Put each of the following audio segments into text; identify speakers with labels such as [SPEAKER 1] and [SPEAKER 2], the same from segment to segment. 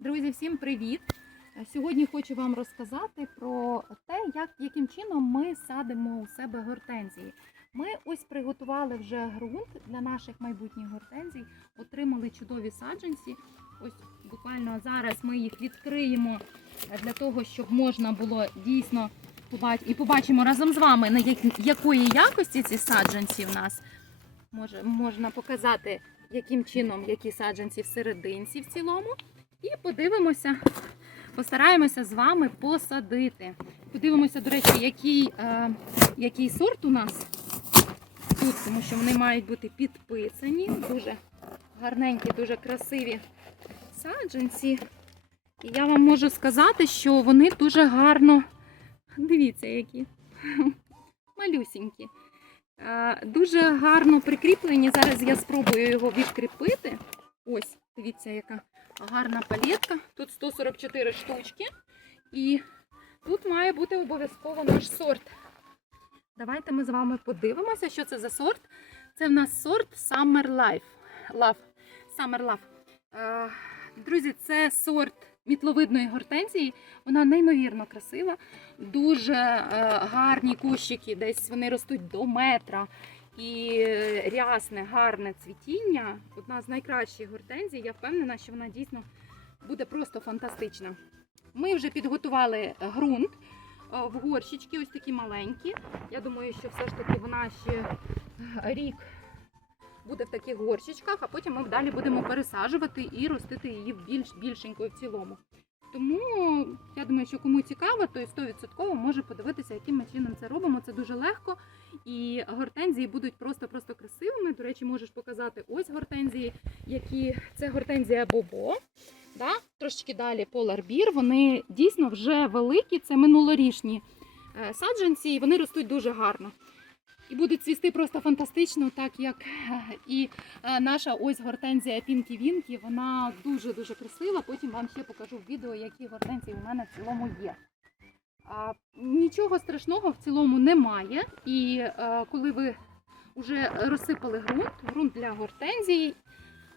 [SPEAKER 1] Друзі, всім привіт! Е, Сьогодні хочу вам розказати про те, як, яким чином ми садимо у себе гортензії. Ми ось приготували вже ґрунт для наших майбутніх гортензій, отримали чудові саджанці. Ось буквально зараз ми їх відкриємо е, для того, щоб можна було дійсно побачити і побачимо разом з вами, на як- якої якості ці саджанці в нас. Може, можна показати, яким чином які саджанці всерединці в цілому. І подивимося, постараємося з вами посадити. Подивимося, до речі, який, е, який сорт у нас тут, тому що вони мають бути підписані. Дуже гарненькі, дуже красиві саджанці. І я вам можу сказати, що вони дуже гарно, дивіться, які малюсінькі. Е, Дуже гарно прикріплені. Зараз я спробую його відкріпити. Ось, дивіться, яка гарна палетка. Тут 144 штучки. І тут має бути обов'язково наш сорт. Давайте ми з вами подивимося, що це за сорт. Це в нас сорт Summer Life. Love. Summer Love. Е, Друзі, це сорт мітловидної гортензії. Вона неймовірно красива. Дуже е, гарні кущики, десь вони ростуть до метра. І е, рясне, гарне цвітіння. Одна з найкращих гортензій. Я впевнена, що вона дійсно буде просто фантастична. Ми вже підготували ґрунт е, в горщички, ось такі маленькі. Я думаю, що все ж таки вона ще рік буде в таких горщичках, а потім ми далі будемо пересаджувати і ростити її більш більшенькою в цілому. Тому я думаю, що кому цікаво, то і 100% може подивитися, яким ми чином це робимо. Це дуже легко. І гортензії будуть просто-просто красивими. До речі, можеш показати ось гортензії, які це гортензія Бобо. Да? Трошечки далі поларбір. Вони дійсно вже великі, це минулорічні е, саджанці, і вони ростуть дуже гарно. І будуть цвісти просто фантастично, так як е, і е, наша ось гортензія Пінкі Вінкі. Вона дуже-дуже красива. Потім вам ще покажу в відео, які гортензії у мене в цілому є. А, Нічого страшного в цілому немає. І е, коли ви вже розсипали ґрунт, ґрунт для гортензії,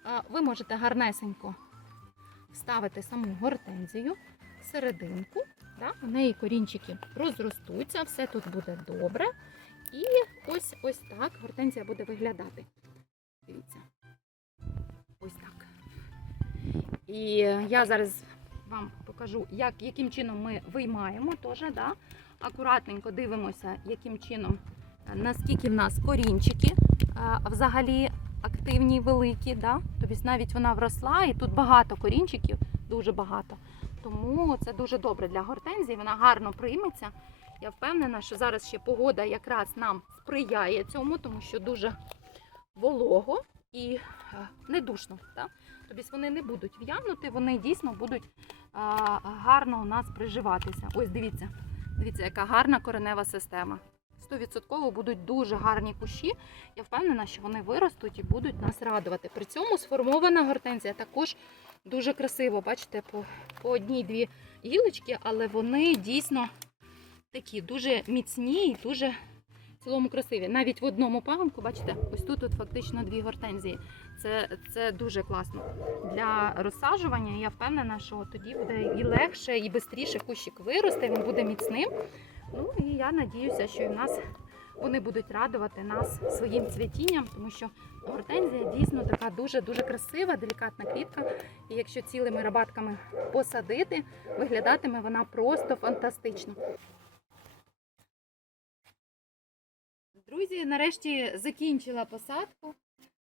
[SPEAKER 1] а, ви можете гарнесенько вставити саму гортензію серединку. Да? У неї корінчики розростуться, все тут буде добре. І ось ось так гортензія буде виглядати. Дивіться. Ось так. І я зараз вам покажу, як, яким чином ми виймаємо теж, да? акуратненько дивимося, яким чином, е, наскільки в нас корінчики е, взагалі активні, великі. Да? Тобто навіть вона вросла, і тут багато корінчиків, дуже багато. Тому це дуже добре для гортензії, вона гарно прийметься. Я впевнена, що зараз ще погода якраз нам сприяє цьому, тому що дуже волого і е, не душно. Так? Тобто вони не будуть в'янути, вони дійсно будуть гарно у нас приживатися. Ось дивіться, дивіться, яка гарна коренева система. 100% будуть дуже гарні кущі. Я впевнена, що вони виростуть і будуть нас радувати. При цьому сформована гортензія також дуже красиво. Бачите, по, по одній-дві гілочки, але вони дійсно такі дуже міцні і дуже в цілому красиві. Навіть в одному пагонку, бачите, ось тут от фактично дві гортензії. Це, це дуже класно. Для розсаджування я впевнена, що тоді буде і легше, і швидше кущик виросте, він буде міцним. Ну і я надіюся, що і в нас вони будуть радувати нас своїм цвітінням, тому що гортензія дійсно така дуже-дуже красива, делікатна квітка. І якщо цілими рабатками посадити, виглядатиме вона просто фантастично. Друзі, нарешті закінчила посадку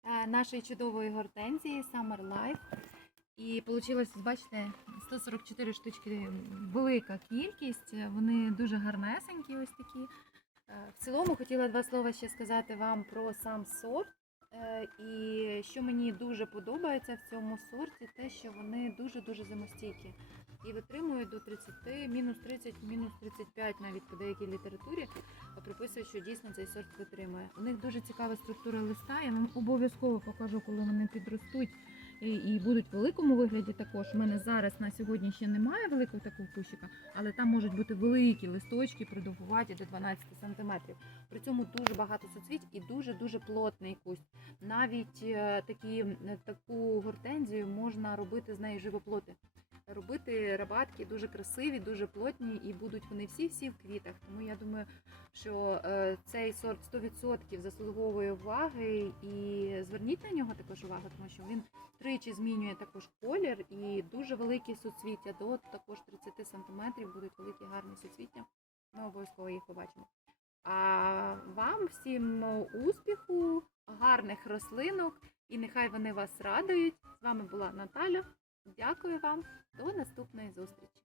[SPEAKER 1] е, нашої чудової гортензії Summer Life. І вийшло, бачите, 144 штучки велика кількість. Вони дуже гарнесенькі, ось такі. Е, В цілому хотіла два слова ще сказати вам про сам сорт. Е, І що мені дуже подобається в цьому сорті, те, що вони дуже-дуже зимостійкі. І витримують до 30, мінус 30, мінус 35 навіть по деякій літературі приписують, що дійсно цей сорт витримує. У них дуже цікава структура листа. Я вам обов'язково покажу, коли вони підростуть і, будуть в великому вигляді. Також у мене зараз на сьогодні ще немає великого такого кущика, але там можуть бути великі листочки, продовгуваті до 12 см. При цьому дуже багато соцвіть і дуже дуже плотний кусть. Навіть е, такі, е, таку гортензію можна робити з неї живоплоти. Робити рабатки дуже красиві, дуже плотні, і будуть вони всі-всі в квітах. Тому я думаю, що е, цей сорт 100% заслуговує уваги, і зверніть на нього також увагу, тому що він тричі змінює також колір і дуже великі суцвіття. До також 30 см будуть великі гарні суцвіття. Ми обов'язково їх побачимо. А вам всім успіху, гарних рослинок, і нехай вони вас радують. З вами була Наталя. Дякую вам. До наступної зустрічі.